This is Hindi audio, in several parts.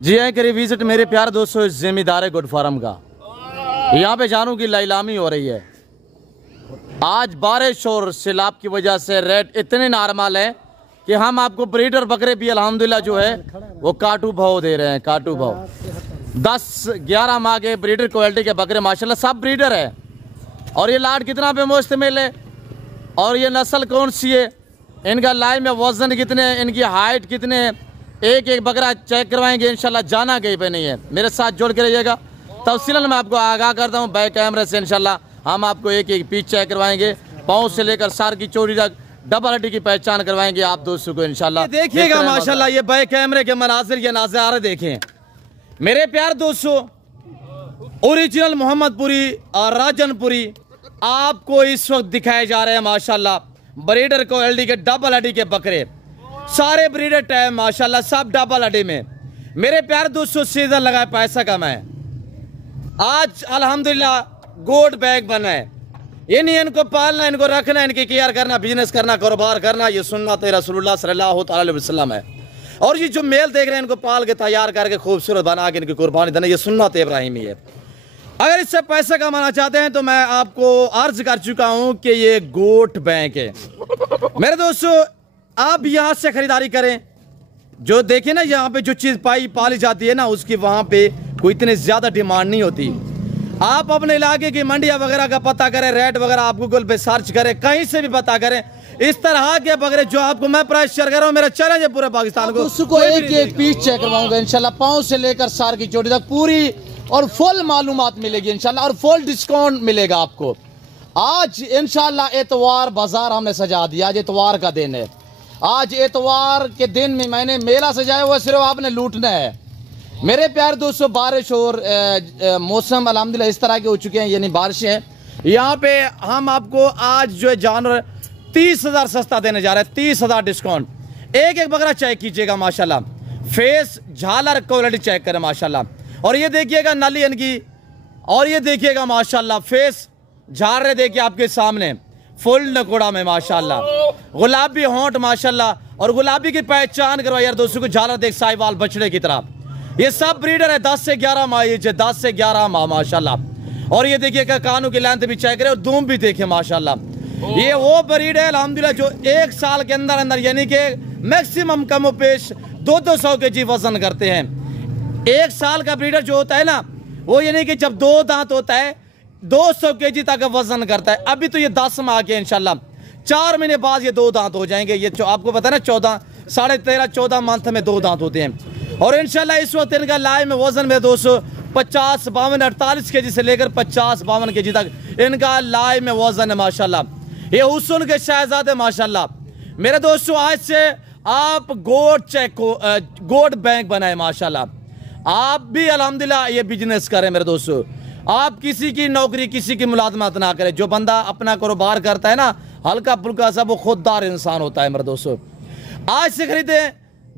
जी हाँ, करीब विजिट मेरे प्यारे दोस्तों इस ज़िम्मेदार गुड फार्म का। यहाँ पे जानू की नीलामी हो रही है। आज बारिश और सैलाब की वजह से रेट इतने नॉर्मल है कि हम आपको ब्रीडर बकरे भी अल्हम्दुलिल्लाह जो है वो काटू भाव दे रहे हैं। काटू भाव 10-11 माह के ब्रीडर क्वालिटी के बकरे माशाल्लाह सब ब्रीडर है। और ये लाट कितना पे मुश्तमिल है और ये नस्ल कौन सी है, इनका लाइव में वजन कितने है, इनकी हाइट कितने है, एक एक बकरा चेक करवाएंगे इंशाल्लाह। जाना कहीं पे नहीं है, मेरे साथ जोड़ के रहिएगा। तफसीलन मैं आपको आगाह करता हूँ बैक कैमरे से। इंशाल्लाह हम आपको एक एक पीस चेक करवाएंगे, पाँव से लेकर सार की चोरी तक डबल हड्डी की पहचान करवाएंगे आप दोस्तों को इंशाल्लाह। देखिएगा माशाल्लाह ये बैक कैमरे के मनाजिर के नज़ारे देखें मेरे प्यार दोस्तों। ओरिजिनल मोहम्मदपुरी और राजनपुरी आपको इस वक्त दिखाए जा रहे हैं माशाल्लाह। ब्रीडर क्वालिटी के डबल हड्डी के बकरे, सारे ब्रीडर टाइम माशाल्लाह सब डबल हड्डी में। मेरे प्यार दोस्तों सीजन लगा पैसा कमाए, आज अल्हम्दुलिल्लाह गोड बैग बना है। ये नहीं इनको पालना, इनको रखना, इनकी केयर करना, बिजनेस करना, कारोबार करना, ये सुन्नत रसूलुल्लाह सल्लल्लाहु अलैहि वसल्लम है। और ये जो मेल देख रहे हैं इनको पाल के तैयार करके खूबसूरत बना के इनकी कुर्बानी देना, ये सुन्नत इब्राहिमी है। अगर इससे पैसा कमाना चाहते हैं तो मैं आपको अर्ज कर चुका हूं कि ये गोट बैंक है। मेरे दोस्तों आप यहाँ से खरीदारी करें, जो देखें ना यहाँ पे जो चीज़ पाली जाती है ना उसकी वहाँ पे कोई इतनी ज़्यादा डिमांड नहीं होती। आप अपने इलाके की मंडिया वगैरह का पता करें, रेट वगैरह आप गूगल पे सर्च करें, कहीं से भी पता करें। इस तरह के बकरे जो आपको मैं प्राइस शेयर कर रहा हूँ, मेरा चैलेंज है पूरे पाकिस्तान को। उसको एक एक पीस चेक करवाऊंगा इंशाल्लाह, पाँव से लेकर सार की चोटी तक पूरी और फुल मालूमात मिलेगी इंशाल्लाह, और फुल डिस्काउंट मिलेगा आपको। आज इंशाल्लाह एतवार बाजार हमने सजा दिया, आज एतवार का दिन है। आज एतवार के दिन में मैंने मेला सजाया हुआ, सिर्फ आपने लूटना है। मेरे प्यारे दोस्तों बारिश और मौसम अल्हम्दुलिल्लाह इस तरह के हो चुके हैं, यानी बारिशें हैं। यहाँ पे हम आपको आज जो है जानवर 30,000 सस्ता देने जा रहे हैं, 30,000 डिस्काउंट। एक एक बकरा चेक कीजिएगा माशाल्लाह, फेस झालर क्वालिटी चेक करें माशाल्लाह। और ये देखिएगा नली इनकी, और ये देखिएगा माशाल्लाह फेस झाल रहे देखिए आपके सामने फुल नकोड़ा में माशाल्लाह, गुलाबी होंठ माशाल्लाह, और गुलाबी की पहचान करवाई यार दोस्तों को। झालर देख साहिवाल बछड़े की तरह, ये सब ब्रीडर है 10 से 11 माह, ये 10 से 11 माह माशाल्लाह। और ये देखिए कानों की लेंथ भी चेक करें और दूम भी देखे माशाल्लाह। ये वो ब्रीड है अल्हम्दुलिल्लाह जो एक साल के अंदर अंदर यानी कि मैक्सिमम कम पेश 200 kg वजन करते हैं। एक साल का ब्रीडर जो होता है ना वो यानी कि जब 2 दांत होता है 200 kg तक वजन करता है। अभी तो ये 10 माह के इंशाल्लाह 4 महीने बाद ये 2 दांत हो जाएंगे। ये आपको पता है ना 13.5-14 मंथ में 2 दांत होते हैं। और इंशाल्लाह इस वक्त इनका लाइव में वजन में 250, 52, 48 kg से लेकर 50-52 kg तक इनका लाइव में वजन है माशाल्लाह। ये हुस्न के शहजादे माशाल्लाह। मेरे दोस्तों आज से आप गोट बैंक बनाए माशाल्लाह। आप भी अल्हम्दुलिल्लाह ये बिजनेस करें मेरे दोस्तों। आप किसी की नौकरी, किसी की मुलाजमत ना करें। जो बंदा अपना कारोबार करता है ना हल्का फुल्का सा, वो खुददार इंसान होता है मेरे दोस्तों। आज से खरीदे,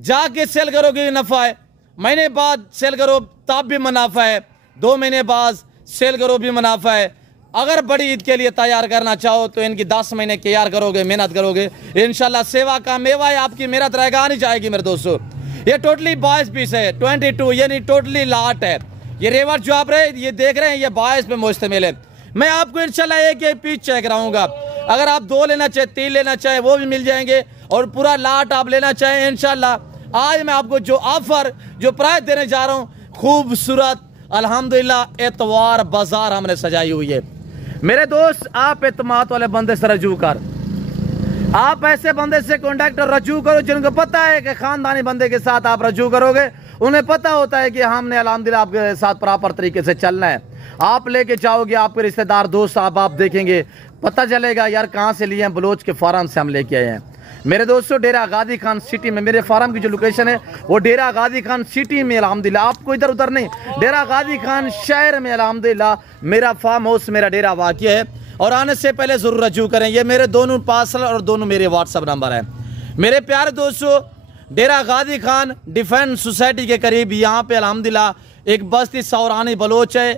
जाके सेल करोगे नफा है, महीने बाद सेल करो तब भी मुनाफा है, 2 महीने बाद सेल करो भी मुनाफा है। अगर बड़ी ईद के लिए तैयार करना चाहो तो इनकी 10 महीने तैयार करोगे, मेहनत करोगे इंशाल्लाह सेवा का मेवा है, आपकी मेहनत रहेगा नहीं जाएगी मेरे दोस्तों। ये टोटली 22 पीस है, 22 यानी टोटली लाट है। ये रेवर जो आप ये देख रहे हैं ये 22 पे मुश्तमिल है। मैं आपको इंशाल्लाह एक एक पीस चेक कराऊंगा। अगर आप 2 लेना चाहे, 3 लेना चाहे वो भी मिल जाएंगे, और पूरा लाट आप लेना चाहें इंशाल्लाह। आज मैं आपको जो ऑफर जो प्राइस देने जा रहा हूँ, खूबसूरत अल्हम्दुलिल्लाह एतवार बाजार हमने सजाई हुई है। मेरे दोस्त आप एतमाद वाले बंदे से रजू कर, आप ऐसे बंदे से कॉन्टैक्ट और रजू करो जिनको पता है कि खानदानी बंदे के साथ आप रजू करोगे, उन्हें पता होता है कि हमने अल्हम्दुलिल्लाह आपके साथ प्रॉपर तरीके से चलना है। आप लेके जाओगे, आपके रिश्तेदार दोस्त आप देखेंगे, पता चलेगा यार कहाँ से लिए हैं, बलोच के फार्म से हम लेके आए हैं। मेरे दोस्तों डेरा गाजी खान सिटी में मेरे फार्म की जो लोकेशन है वो डेरा गाजी खान सिटी में अल्हम्दुलिल्लाह, आपको इधर उधर नहीं, डेरा गाजी खान शहर में अल्हम्दुलिल्लाह मेरा फार्म हाउस, मेरा डेरा वाक़ है। और आने से पहले ज़रूर रजू करें। ये मेरे दोनों पार्सल और दोनों मेरे व्हाट्सअप नंबर है। मेरे प्यारे दोस्तों डेरा गाजी खान डिफेंस सोसाइटी के करीब यहाँ पे अल्हम्दुलिल्लाह एक बस्ती सौरानी बलोच है,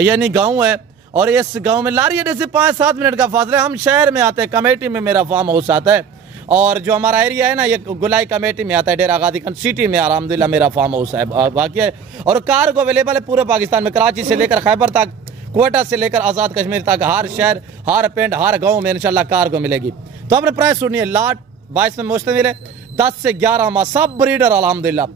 यानी गाँव है। और इस गाँव में लारी अड्डे से 5-7 मिनट का फासला है। हम शहर में आते हैं, कमेटी में मेरा फार्म हाउस आता है। और जो हमारा एरिया है ना, ये गुलाई कमेटी में आता है, डेरा गाजी खान सिटी में अल्हम्दुलिल्लाह मेरा फार्म हाउस है बाकी है। और कार्गो अवेलेबल है पूरे पाकिस्तान में, कराची से लेकर खैबर तक, कोयटा से लेकर आज़ाद कश्मीर तक, हर शहर, हर पिंड, हर गाँव में इंशाल्लाह कार्गो मिलेगी। तो अपने प्राइस सुनिए, लाट 22 में मुश्तमिल है, 10 से 11 माह, सब ब्रीडर अल्हम्दुलिल्लाह,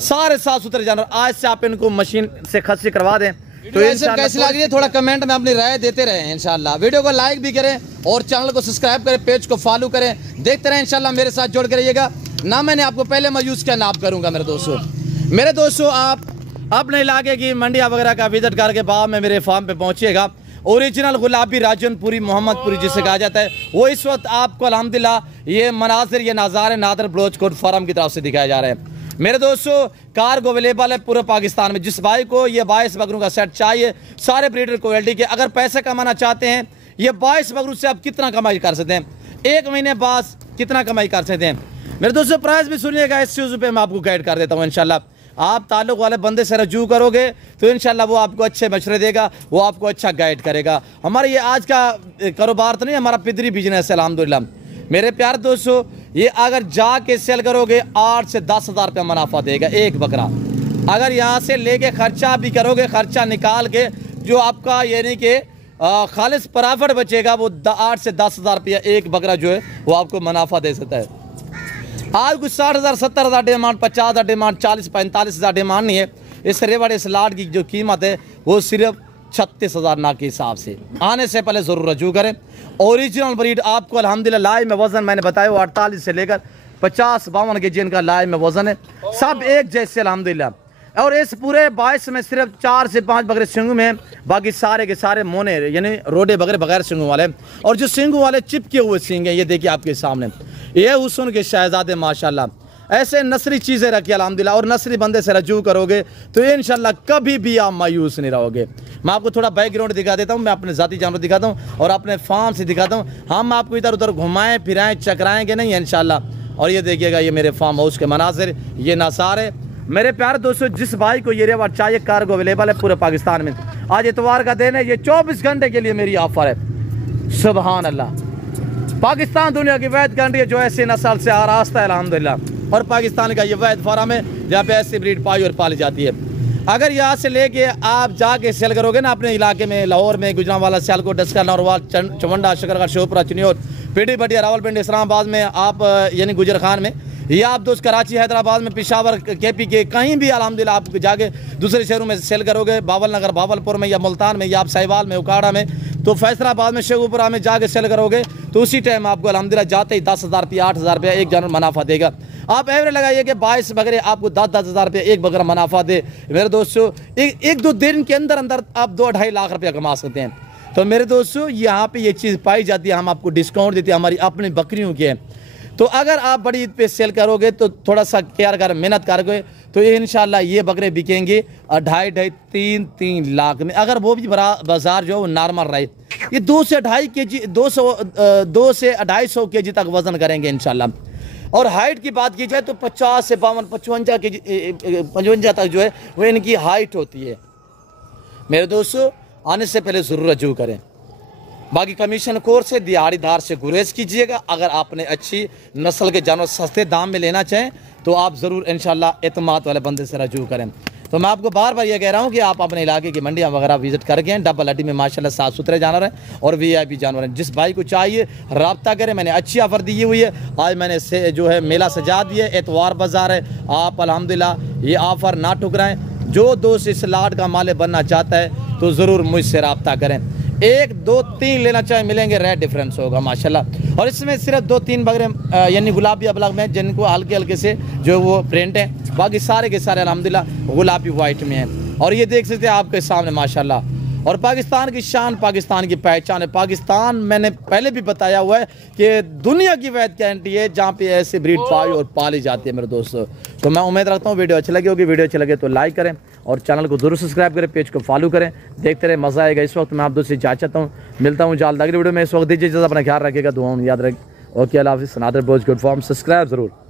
सारे साफ सुथरे जानवर। आज से आप इनको मशीन से खस्सी करवा दें तो कैसी लग रही है थोड़ा कमेंट में अपनी राय देते रहें इंशाल्लाह। वीडियो को लाइक भी करें और चैनल को सब्सक्राइब करें, पेज को फॉलो करें, देखते रहें इंशाल्लाह, मेरे साथ जुड़ के रहिएगा ना। मैंने आपको पहले मायूस किया ना आप करूँगा मेरे दोस्तों। आप अपने इलाके की मंडिया वगैरह का विजिट करके बाद में मेरे फार्म पे पहुँचिएगा। ओरिजिनल गुलाबी राजनपुरी मोहम्मदपुरी जिसे कहा जाता है, वो इस वक्त आपको अल्हम्दुलिल्लाह ये मनाजिर, ये नज़ारे नादर बलोच कोट फार्म की तरफ से दिखाए जा रहे हैं। मेरे दोस्तों कार्गो अवेलेबल है पूरे पाकिस्तान में। जिस भाई को ये 22 बकरों का सेट चाहिए, सारे ब्रीडर क्वालिटी के, अगर पैसे कमाना चाहते हैं, ये 22 बकरों से आप कितना कमाई कर सकते हैं, 1 महीने बाद कितना कमाई कर सकते हैं। मेरे दोस्तों प्राइस भी सुनिएगा, इस चीज़ पे मैं आपको गाइड कर देता हूँ इंशाल्लाह। आप ताल्लुक वाले बंदे से रजू करोगे तो इंशाल्लाह वो आपको अच्छे मशवरे देगा, वो आपको अच्छा गाइड करेगा। हमारा ये आज का कारोबार तो नहीं, हमारा पिदरी बिजनेस है अल्हम्दुलिल्लाह। मेरे प्यारे दोस्तों, ये अगर जाके सेल करोगे 8 से 10 हज़ार रुपया मुनाफा देगा एक बकरा। अगर यहाँ से लेके खर्चा भी करोगे, खर्चा निकाल के जो आपका यानी कि खालिस प्रॉफिट बचेगा, वो 8 से 10 हज़ार रुपया एक बकरा जो है वो आपको मुनाफा दे सकता है। आज कुछ 60 हज़ार 70 हज़ार डिमांड, 50 हज़ार डिमांड, 40 45 हज़ार डिमांड नहीं है। इस रेवड़ इस लाट की जो कीमत है वो सिर्फ 36 हज़ार ना के हिसाब से। आने से पहले ज़रूर रजू करें। ओरिजिनल ब्रीड आपको अल्हम्दुलिल्लाह लाइव में वज़न मैंने बताया वो 48 से लेकर 50-52 के जिनका लाइव में वज़न है, सब एक जैसे अल्हम्दुलिल्लाह। और इस पूरे 22 में सिर्फ 4 से 5 बकरे सिंगू में, बाकी सारे के सारे मोने यानी रोडे बकरे बगैर सिंगू वाले। और जो सिंगू वाले चिपके हुए सिंग हैं, ये देखिए आपके सामने, ये हुस्न के शहजादे माशाल्लाह। ऐसे नस्ली चीज़ें रखी अल्हम्दुलिल्लाह, और नस्ली बंदे से रजू करोगे तो इंशाल्लाह कभी भी आप मायूस नहीं रहोगे। मैं आपको थोड़ा बैकग्राउंड दिखा देता हूँ, मैं अपने ज़ाती जानवर दिखाता हूँ और अपने फार्म से दिखाता हूँ। हम आपको इधर उधर घुमाएं फिराएं चकराएंगे नहीं इंशाल्लाह। और ये देखिएगा, ये मेरे फार्म हाउस के मनाजिर, ये नज़ारे। मेरे प्यारे दोस्तों, जिस भाई को ये रेवड़ चाहिए, कार्गो अवेलेबल है पूरे पाकिस्तान में। आज इतवार का दिन है, ये 24 घंटे के लिए मेरी ऑफर है। सुभान अल्लाह, पाकिस्तान दुनिया की वैध कंट्री है जो ऐसी नस्ल से आरास्ता है अल्हम्दुलिल्लाह। और पाकिस्तान का ये वैध फार्म है जहाँ पे ऐसी ब्रीड पाई और पाली जाती है। अगर यहाँ से लेके आप जाके सेल करोगे ना अपने इलाके में, लाहौर में, गुजरांवाला, सियालकोट, डस्का, नौरवाल, चवंडा, शकरगढ़, श्योपुरा, चिन्योर, पीडी बटिया, रावलपिंडी, इस्लामाबाद में आप यानी गुजर खान में, या आप दोस्त कराची, हैदराबाद में, पेशावर, केपी के कहीं भी अल्हम्दुलिल्लाह आप जाके दूसरे शहरों में सेल करोगे, बावल नगर, भावलपुर में, या मुल्तान में, या आप साहिवाल में, उकाड़ा में, तो फैसलाबाद में, शेखुपुरा में जाके सेल करोगे तो उसी टाइम आपको अल्हम्दुलिल्लाह जाते ही 10 हज़ार रुपया 8 हज़ार रुपया एक जानवर मुनाफा देगा। आप एवरेज लगाइए कि 22 बकरे आपको 10-10 हज़ार रुपया एक बकरा मुनाफा दे। मेरे दोस्तों, एक दो दिन के अंदर अंदर आप 2-2.5 लाख रुपया कमा सकते हैं। तो मेरे दोस्तों, यहाँ पे ये चीज़ पाई जाती है, हम आपको डिस्काउंट देते हैं, हमारी अपनी बकरियों के। तो अगर आप बड़ी ईद पे सेल करोगे तो थोड़ा सा केयर कर, मेहनत करोगे तो इंशाल्लाह ये बकरे बिकेंगे 2.5-3 लाख में। अगर वो भी बाजार जो है वो नॉर्मल रहे, ये 2 से 2.5 केजी 2 से 250 केजी तक वज़न करेंगे इंशाल्लाह। और हाइट की बात की जाए तो 50 से 52 55 केजी 55 तक जो है वो इनकी हाइट होती है। मेरे दोस्तों, आने से पहले ज़रूर रजू करें। बाकी कमीशन कोर्स से दिहाड़ीदार से गुरेज कीजिएगा। अगर आपने अच्छी नस्ल के जानवर सस्ते दाम में लेना चाहें तो आप ज़रूर इंशाल्लाह एतमाद वाले बंदे से रजू करें। तो मैं आपको बार बार ये कह रहा हूँ कि आप अपने इलाके की मंडियाँ वगैरह विजिट करके, डबल हड्डी में माशाल्लाह साफ़ सुथरे जानवर हैं और VIP जानवर हैं। जिस भाई को चाहिए रब्ता करें। मैंने अच्छी ऑफ़र दी हुई है। आज मैंने से जो है मेला सजा दिया, एतवार बाज़ार है। आप अल्हम्दुलिल्लाह ये ऑफ़र ना ठुकराएं। जो दोस्त इस लाट का मालिक बनना चाहता है तो ज़रूर मुझसे रब्ता करें। 1, 2, 3 लेना चाहे मिलेंगे, रेट डिफरेंस होगा माशाल्लाह। और इसमें सिर्फ 2-3 बकरे यानी गुलाबी अबलग में जिनको हल्के हल्के से जो वो प्रिंट है, बाकी सारे के सारे अल्हम्दुलिल्लाह गुलाबी वाइट में हैं। और ये देख सकते हैं आपके सामने माशाल्लाह। और पाकिस्तान की शान, पाकिस्तान की पहचान है। पाकिस्तान मैंने पहले भी बताया हुआ है कि दुनिया की वैध गारंटी है जहाँ पे ऐसे ब्रीड पाई और पाली जाती है मेरे दोस्तों। तो मैं उम्मीद रखता हूँ वीडियो अच्छी लगी होगी। वीडियो अच्छी लगे तो लाइक करें और चैनल को जरूर सब्सक्राइब करें, पेज को फॉलो करें। देखते रहे, मज़ा आएगा। इस वक्त मैं आप दोस्तों से इजाज़त चाहता हूँ, मिलता हूँ जल्द अगली वीडियो में। इस वक्त दीजिए, अपना ख्याल रखिएगा, दुआ याद रखें। ओके, अल्लाह हाफ़िज़। नादर बोझ गुड फॉर्म, सब्सक्राइब ज़रूर।